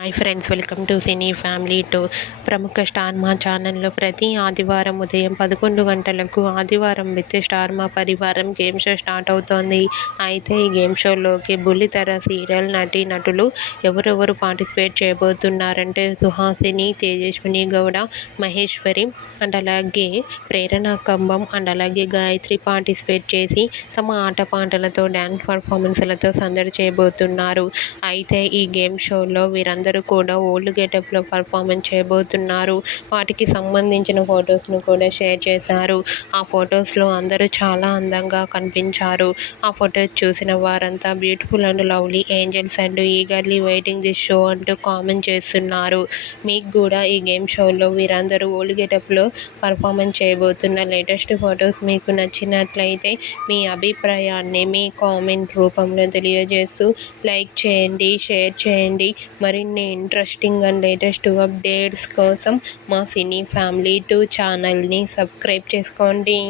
Hi friends, welcome to cine family two. ప్రముఖ star మా ఛానల్లో ప్రతి ఆదివారం ఉదయం 11 గంటలకు ఆదివారం విత్ స్టార్ మా పరివారం గేమ్ షో స్టార్ట్ అవుతోంది. అయితే ఈ గేమ్ షోలోకి బుల్లితెర సీరియల్ నటులు ఎవరెవరు పార్టిసిపేట్ చేయబోతున్నారంటే సుహాసిని, తేజస్విని గౌడ, మహేశ్వరి అండ్ అలాగే ప్రేరణ కంబం అండ్ అలాగే గాయత్రి పార్టిసిపేట్ చేసి తమ ఆటపాటలతో డ్యాన్స్ పర్ఫార్మెన్స్లతో సందడి చేయబోతున్నారు. అయితే ఈ గేమ్ షోలో వీరందరూ కూడా ఓల్డ్ గెటప్లో పర్ఫార్మెన్స్ చేయబోతున్నారు. వాటికి సంబంధించిన ఫొటోస్ను కూడా షేర్ చేశారు. ఆ ఫొటోస్లో అందరూ చాలా అందంగా కనిపించారు. ఆ ఫొటోస్ చూసిన వారంతా beautiful and lovely angels and eagerly waiting this show అంటూ కామెంట్ చేస్తున్నారు. మీకు కూడా ఈ గేమ్ షోలో వీరందరూ ఓల్డ్ గెటప్లో పర్ఫార్మెన్స్ చేయబోతున్న లేటెస్ట్ ఫొటోస్ మీకు నచ్చినట్లయితే మీ అభిప్రాయాన్ని మీ కామెంట్ రూపంలో తెలియజేస్తూ లైక్ చేయండి, షేర్ చేయండి. మరిన్ని ఇంట్రెస్టింగ్ అండ్ లేటెస్ట్ అప్డేట్స్ కోసం మా సినీ ఫ్యామిలీ 2 ఛానల్ని సబ్స్క్రైబ్ చేసుకోండి.